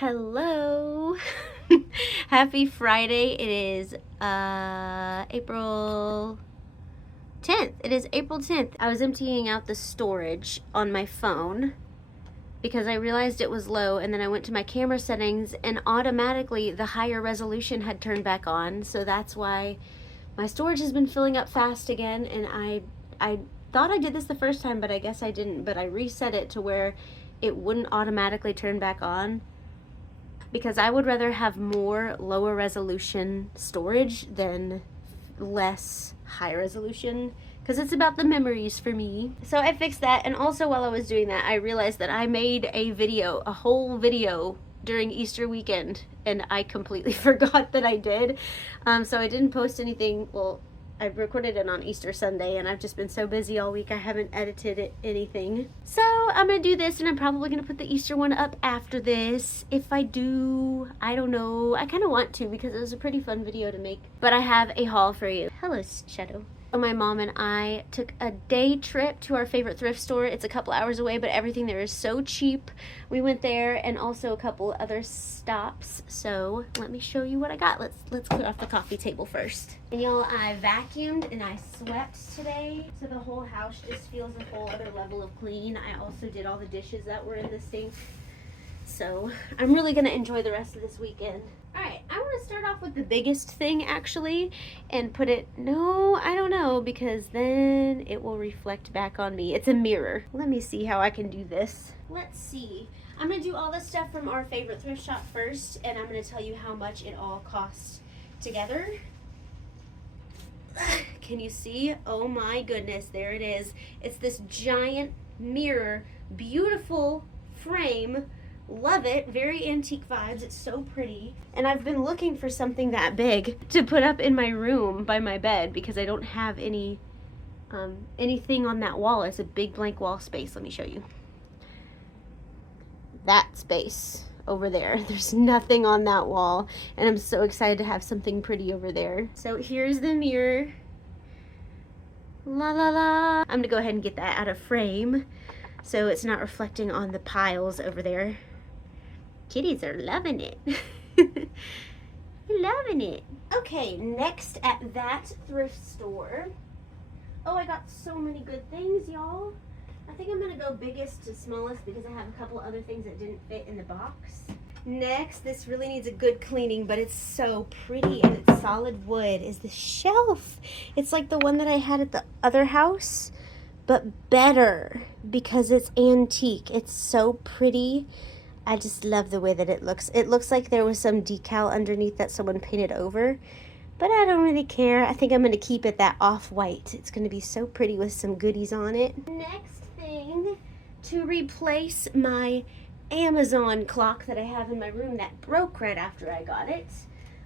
Hello. Happy Friday. It is April 10th. It is April 10th. I was emptying out the storage on my phone because I realized it was low, and then I went to my camera settings and automatically the higher resolution had turned back on. So that's why my storage has been filling up fast again, and I thought I did this the first time, but I guess I didn't. But I reset it to where it wouldn't automatically turn back on, because I would rather have more lower resolution storage than less high resolution, because it's about the memories for me. So I fixed that, and also while I was doing that, I realized that I made a whole video during Easter weekend, and I completely forgot that I did. So I didn't post anything. Well, I recorded it on Easter Sunday, and I've just been so busy all week I haven't edited anything. So I'm gonna do this, and I'm probably gonna put the Easter one up after this. If I do, I don't know. I kind of want to, because it was a pretty fun video to make. But I have a haul for you. Hello, Shadow. My mom and I took a day trip to our favorite thrift store. It's a couple hours away, but everything there is so cheap. We went there, and also a couple other stops. So let me show you what I got. Let's clear off the coffee table first. And y'all, I vacuumed and I swept today, so the whole house just feels a whole other level of clean. I also did all the dishes that were in the sink. So I'm really gonna enjoy the rest of this weekend. All right, I want to start off with the biggest thing actually, and put it, no, I don't know, because then it will reflect back on me. It's a mirror. Let me see how I can do this. Let's see. I'm gonna do all the stuff from our favorite thrift shop first, and I'm gonna tell you how much it all costs together. Can you see? Oh my goodness, there it is. It's this giant mirror, beautiful frame. Love it. Very antique vibes. It's so pretty. And I've been looking for something that big to put up in my room by my bed, because I don't have anything on that wall. It's a big blank wall space. Let me show you. That space over there. There's nothing on that wall, and I'm so excited to have something pretty over there. So here's the mirror. La la la. I'm gonna go ahead and get that out of frame so it's not reflecting on the piles over there. Kitties are loving it. Loving it. Okay, next at that thrift store. Oh, I got so many good things, y'all. I think I'm gonna go biggest to smallest because I have a couple other things that didn't fit in the box. Next, this really needs a good cleaning, but it's so pretty and it's solid wood, is the shelf. It's like the one that I had at the other house, but better because it's antique. It's so pretty. I just love the way that it looks. It looks like there was some decal underneath that someone painted over, but I don't really care. I think I'm going to keep it that off-white. It's going to be so pretty with some goodies on it. Next thing, to replace my Amazon clock that I have in my room that broke right after I got it,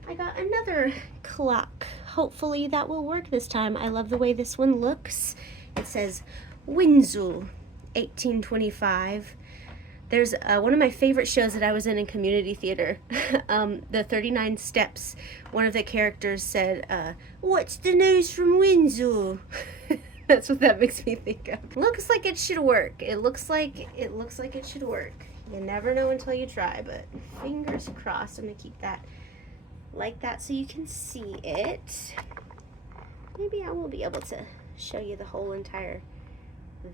I got another clock. Hopefully that will work this time. I love the way this one looks. It says Windsor 1825. There's one of my favorite shows that I was in community theater, the 39 Steps. One of the characters said, "What's the news from Windsor?" That's what that makes me think of. Looks like it should work. It looks like it should work. You never know until you try, but fingers crossed. I'm gonna keep that like that so you can see it. Maybe I will be able to show you the whole entire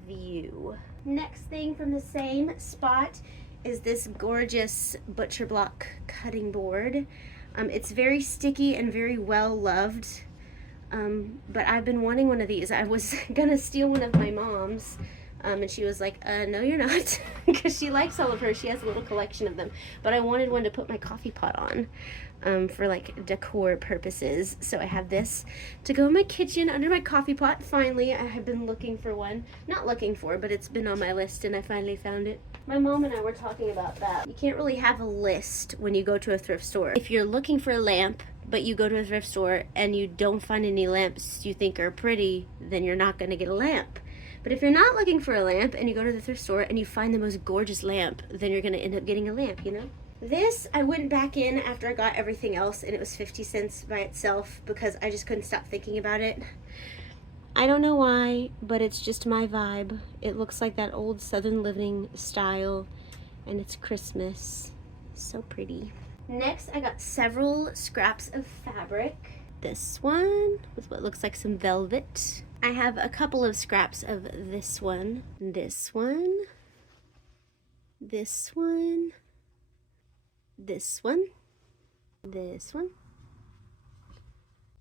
view. Next thing from the same spot is this gorgeous butcher block cutting board. It's very sticky and very well loved, but I've been wanting one of these. I was gonna steal one of my mom's, and she was like, no you're not, because she likes all of hers. She has a little collection of them, but I wanted one to put my coffee pot on, for like decor purposes. So I have this to go in my kitchen under my coffee pot. Finally, I have been looking for one. Not looking for, but it's been on my list, and I finally found it. My mom and I were talking about that. You can't really have a list when you go to a thrift store. If you're looking for a lamp, but you go to a thrift store and you don't find any lamps you think are pretty, then you're not going to get a lamp. But if you're not looking for a lamp and you go to the thrift store and you find the most gorgeous lamp, then you're going to end up getting a lamp, you know? This, I went back in after I got everything else, and it was 50 cents by itself because I just couldn't stop thinking about it. I don't know why, but it's just my vibe. It looks like that old Southern living style, and it's Christmas. So pretty. Next, I got several scraps of fabric. This one with what looks like some velvet. I have a couple of scraps of this one, this one, this one, this one, this one.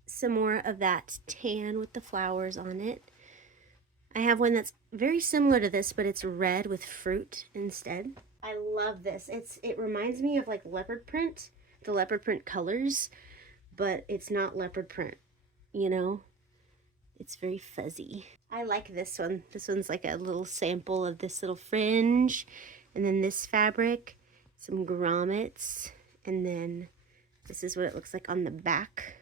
Some more of that tan with the flowers on it. I have one that's very similar to this, but it's red with fruit instead. I love this. It reminds me of like leopard print, the leopard print colors, but it's not leopard print, you know? It's very fuzzy. I like this one. This one's like a little sample of this little fringe, and then this fabric, some grommets, and then this is what it looks like on the back.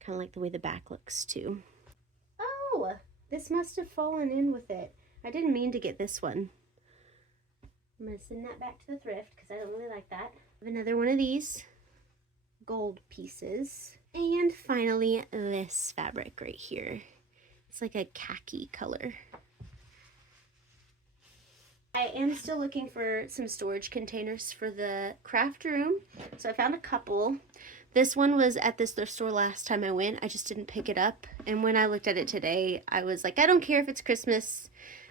Kind of like the way the back looks too. Oh, this must have fallen in with it. I didn't mean to get this one. I'm gonna send that back to the thrift because I don't really like that. I have another one of these gold pieces. And finally, this fabric right here. It's like a khaki color. I am still looking for some storage containers for the craft room. So I found a couple. This one was at this thrift store last time I went. I just didn't pick it up. And when I looked at it today, I was like, I don't care if it's Christmas.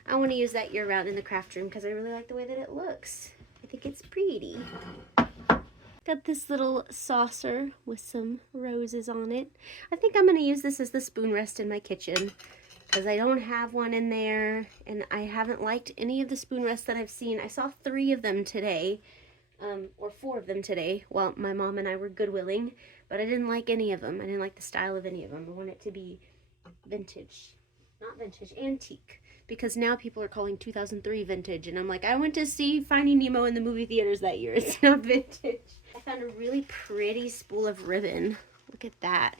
I want to use that year round in the craft room because I really like the way that it looks. I think it's pretty. Got this little saucer with some roses on it. I think I'm going to use this as the spoon rest in my kitchen because I don't have one in there, and I haven't liked any of the spoon rests that I've seen. I saw 3 of them today, or 4 of them today while my mom and I were Goodwilling, but I didn't like any of them. I didn't like the style of any of them. I want it to be vintage. Not vintage, antique. Because now people are calling 2003 vintage, and I'm like, I went to see Finding Nemo in the movie theaters that year. It's not vintage. I found a really pretty spool of ribbon. Look at that.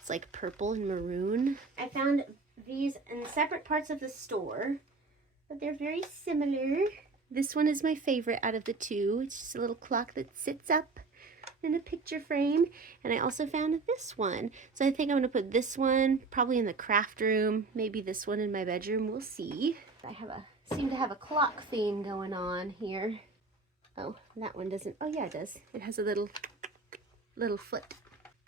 It's like purple and maroon. I found these in separate parts of the store, but they're very similar. This one is my favorite out of the 2. It's just a little clock that sits up in a picture frame. And I also found this one. So I think I'm going to put this one probably in the craft room, maybe this one in my bedroom. We'll see. I seem to have a clock theme going on here. Oh, that one doesn't. Oh yeah, it does. It has a little foot.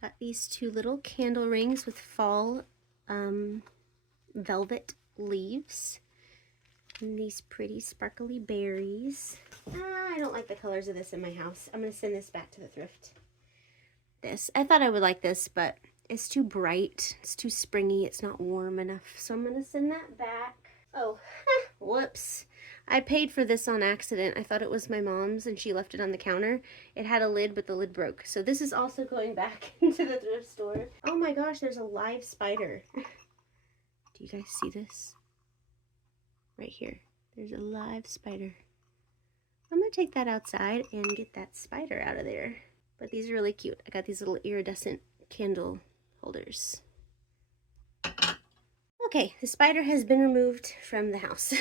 Got these 2 little candle rings with fall velvet leaves. And these pretty sparkly berries. I don't like the colors of this in my house. I'm going to send this back to the thrift. I thought I would like this, but it's too bright. It's too springy. It's not warm enough. So I'm going to send that back. Oh, whoops. I paid for this on accident. I thought it was my mom's and she left it on the counter. It had a lid, but the lid broke. So this is also going back into the thrift store. Oh my gosh, there's a live spider. Do you guys see this? Right here. There's a live spider. I'm going to take that outside and get that spider out of there. But these are really cute. I got these little iridescent candle holders. Okay, the spider has been removed from the house.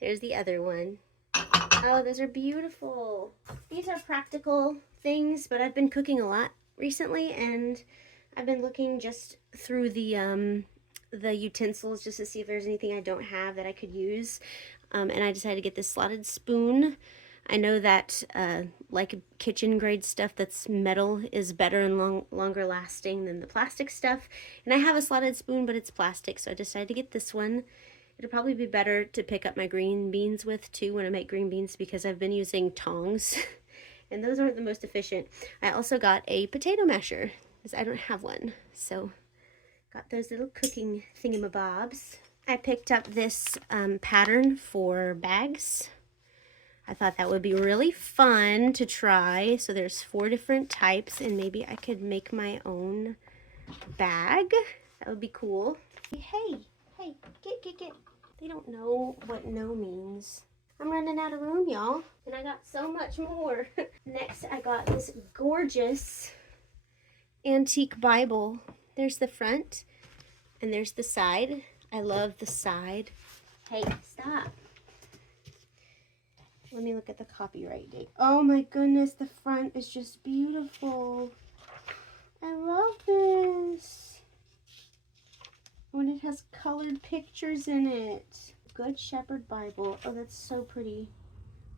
There's the other one. Oh, those are beautiful. These are practical things, but I've been cooking a lot recently, and I've been looking just through the utensils just to see if there's anything I don't have that I could use. And I decided to get this slotted spoon. I know that like kitchen grade stuff that's metal is better and longer lasting than the plastic stuff. And I have a slotted spoon, but it's plastic, so I decided to get this one. It'll probably be better to pick up my green beans with too when I make green beans because I've been using tongs and those aren't the most efficient. I also got a potato masher because I don't have one. So got those little cooking thingamabobs. I picked up this pattern for bags. I thought that would be really fun to try. So there's 4 different types and maybe I could make my own bag. That would be cool. Hey, get. They don't know what no means. I'm running out of room, y'all. And I got so much more. Next, I got this gorgeous antique Bible. There's the front and there's the side. I love the side. Hey, stop. Let me look at the copyright date. Oh my goodness, the front is just beautiful. I love this. When it has colored pictures in it. Good Shepherd Bible. Oh, that's so pretty.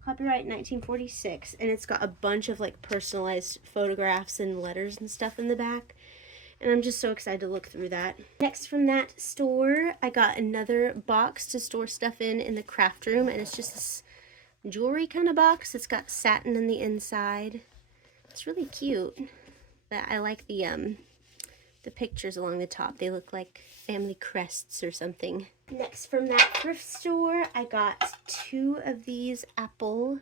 copyright 1946, and it's got a bunch of like personalized photographs and letters and stuff in the back. And I'm just so excited to look through that. Next from that store, I got another box to store stuff in the craft room, and it's just this jewelry kind of box. It's got satin in the inside. It's really cute. But I like the pictures along the top. They look like family crests or something. Next from that thrift store, I got 2 of these apple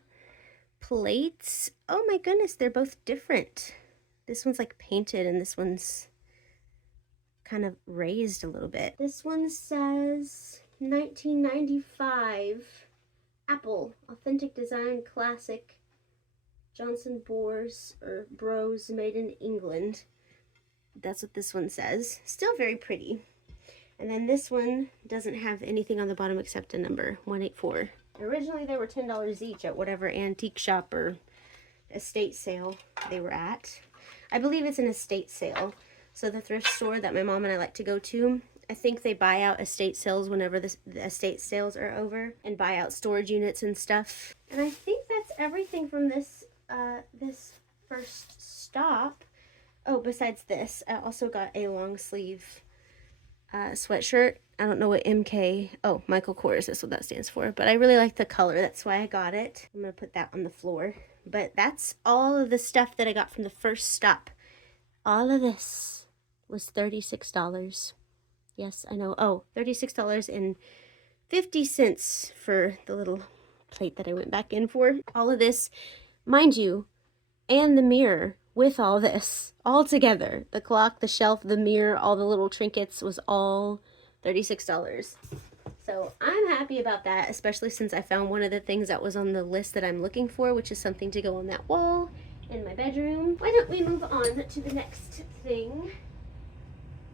plates. Oh my goodness, they're both different. This one's like painted and this one's kind of raised a little bit. This one says 1995 apple, authentic design, classic, Johnson Bros made in England. That's what this one says. Still very pretty. And then this one doesn't have anything on the bottom except a number, 184. Originally they were $10 each at whatever antique shop or estate sale they were at. I believe it's an estate sale. So the thrift store that my mom and I like to go to, I think they buy out estate sales whenever the estate sales are over and buy out storage units and stuff. And I think that's everything from this this first stop. Oh, besides this, I also got a long sleeve sweatshirt. I don't know what Michael Kors is what that stands for, but I really like the color. That's why I got it. I'm gonna put that on the floor. But that's all of the stuff that I got from the first stop. All of this was $36. Yes, I know. Oh, $36.50 for the little plate that I went back in for. All of this, mind you, and the mirror with all this, all together. The clock, the shelf, the mirror, all the little trinkets was all $36. So I'm happy about that, especially since I found one of the things that was on the list that I'm looking for, which is something to go on that wall in my bedroom. Why don't we move on to the next thing,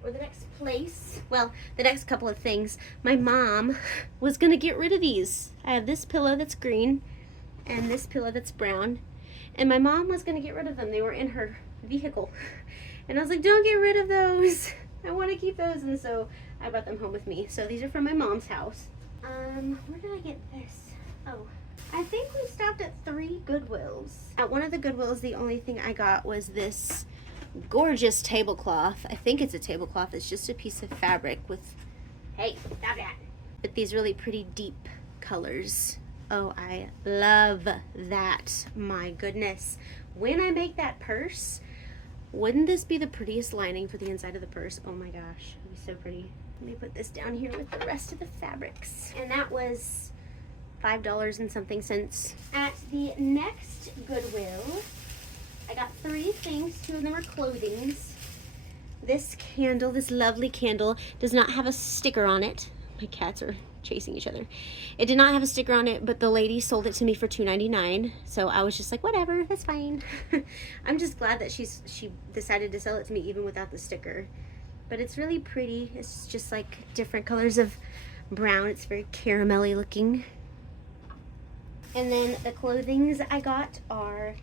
or the next place? Well, the next couple of things. My mom was gonna get rid of these. I have this pillow that's green and this pillow that's brown, and my mom was gonna get rid of them. They were in her vehicle, and I was like, don't get rid of those. I want to keep those, and so I brought them home with me. So these are from my mom's house. Where did I get this? Oh, I think we stopped at 3 Goodwills. At one of the Goodwills, the only thing I got was this gorgeous tablecloth. I think it's a tablecloth. It's just a piece of fabric with, hey, stop that, with these really pretty deep colors. Oh, I love that. My goodness. When I make that purse, wouldn't this be the prettiest lining for the inside of the purse? Oh my gosh, it'd be so pretty. Let me put this down here with the rest of the fabrics. And that was $5 and something cents. At the next Goodwill, I got 3 things. 2 of them are clothings. This candle, this lovely candle, does not have a sticker on it. My cats are chasing each other. It did not have a sticker on it, but the lady sold it to me for $2.99. So I was just like, whatever, that's fine. I'm just glad that she decided to sell it to me even without the sticker. But it's really pretty. It's just like different colors of brown. It's very caramelly looking. And then the clothings I got are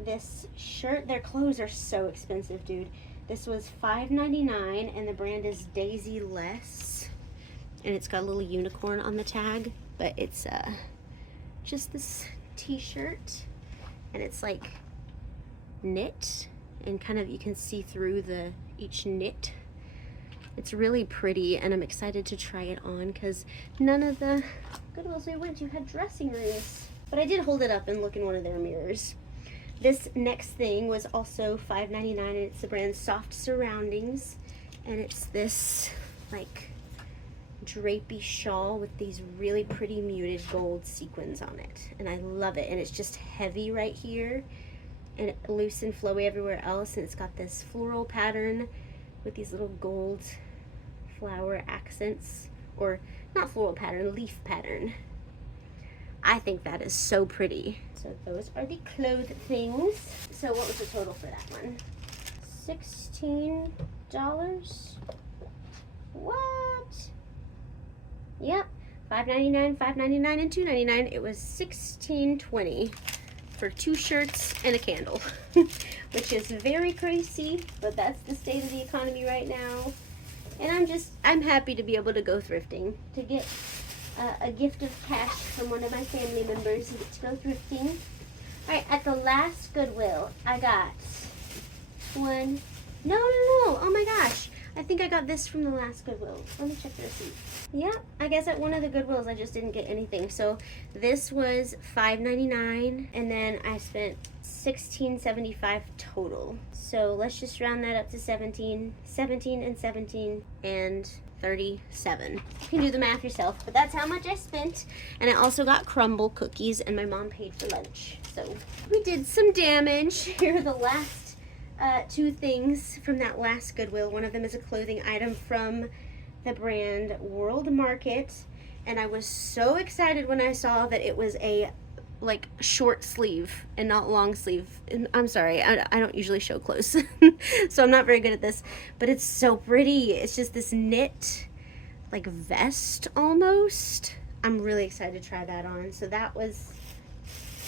this shirt. Their clothes are so expensive, dude. This was $5.99 and the brand is Daisy Less. And it's got a little unicorn on the tag, but it's just this t-shirt, and it's like knit, and kind of you can see through each knit. It's really pretty, and I'm excited to try it on because none of the Goodwills we went to had dressing rooms. But I did hold it up and look in one of their mirrors. This next thing was also $5.99, and it's the brand Soft Surroundings, and it's this like drapey shawl with these really pretty muted gold sequins on it, and I love it. And it's just heavy right here and loose and flowy everywhere else, and it's got this floral pattern with these little gold flower accents, or not floral pattern, leaf pattern. I think that is so pretty. So those are the clothes things. So what was the total for that one? $16. What? Yep, $5.99, $5.99, and $2.99. It was $16.20 for 2 shirts and a candle, which is very crazy, but that's the state of the economy right now. And I'm happy to be able to go thrifting, to get a gift of cash from one of my family members. You get to go thrifting. Alright, at the last Goodwill, I got one. No. Oh my gosh. I think I got this from the last Goodwill. Let me check the receipt. Yep, I guess at one of the Goodwills I just didn't get anything. So this was $5.99, and then I spent $16.75 total. So let's just round that up to 17 and 17 and 37. You can do the math yourself, but that's how much I spent. And I also got crumble cookies, and my mom paid for lunch. So we did some damage. Here are the last two things from that last Goodwill. One of them is a clothing item from the brand World Market, and I was so excited when I saw that it was a like short sleeve and not long sleeve. And I'm sorry, I don't usually show clothes so I'm not very good at this, but it's so pretty. It's just this knit like vest almost. I'm really excited to try that on. So that was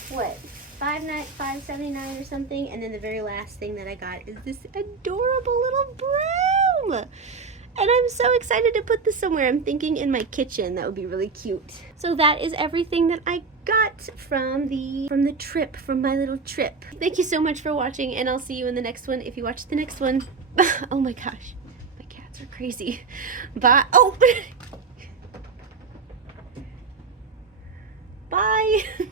what, $5.79 or something. And then the very last thing that I got is this adorable little broom. And I'm so excited to put this somewhere. I'm thinking in my kitchen. That would be really cute. So that is everything that I got from the trip, from my little trip. Thank you so much for watching, and I'll see you in the next one if you watch the next one. Oh my gosh, my cats are crazy. Bye. Oh. Bye.